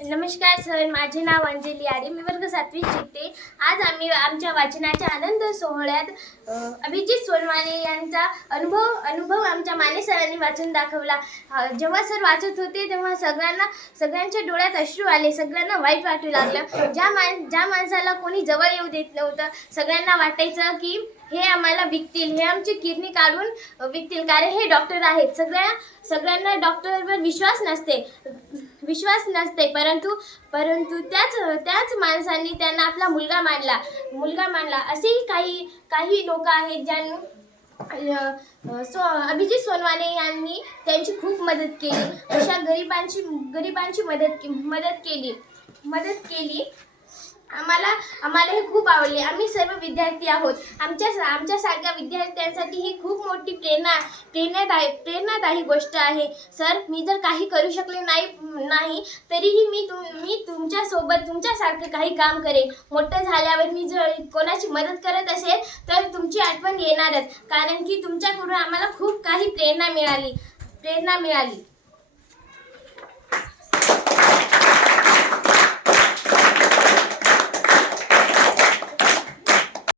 नमस्कार सर माझे नाव अंजली आरे मी वर्ग सातवी शिकते. आज आम्ही आमच्या वाचनाच्या आनंद सोहळ्यात अभिजित सोनवाने यांचा अनुभव अनुभव आमच्या माने सरांनी वाचून दाखवला. जेव्हा सर वाचत होते तेव्हा सगळ्यांना सगळ्यांच्या डोळ्यात अश्रू आले सगळ्यांना वाईट वाटू लागलं. ज्या मान ज्या माणसाला कोणी जवळ येऊ देत नव्हतं सगळ्यांना वाटायचं की हे आम्हाला विकतील हे आमची किडनी काढून विकतील. कारण हे डॉक्टर आहेत. सगळ्या सगळ्यांना डॉक्टरवर विश्वास नसते. विश्वास नसते. परंतु परंतु त्याच त्याच माणसांनी त्यांना आपला मुलगा मानला. मुलगा मानला. असेही काही काही लोक आहेत ज्यांनी सो अभिजित सोनवाने यांनी त्यांची खूप मदत केली. अशा गरिबांची गरिबांची मदत के- मदत केली. मदत केली. आम्हाला आम्हाला हे खूप आवडले. आम्ही सर्व विद्यार्थी आहोत. आमच्या आमच्यासारख्या विद्यार्थ्यांसाठी ही खूप मोठी प्रेरणा प्रेरणादायी प्रेरणादायी गोष्ट आहे. सर मी जर काही करू शकले नाही नाही तरीही मी तुम मी तुमच्यासोबत तुमच्यासारखं काही काम करेन. मोठं झाल्यावर मी जर कोणाची मदत करत असेल तर तुमची आठवण येणारच. कारण की तुमच्याकडून आम्हाला खूप काही प्रेरणा मिळाली प्रेरणा मिळाली.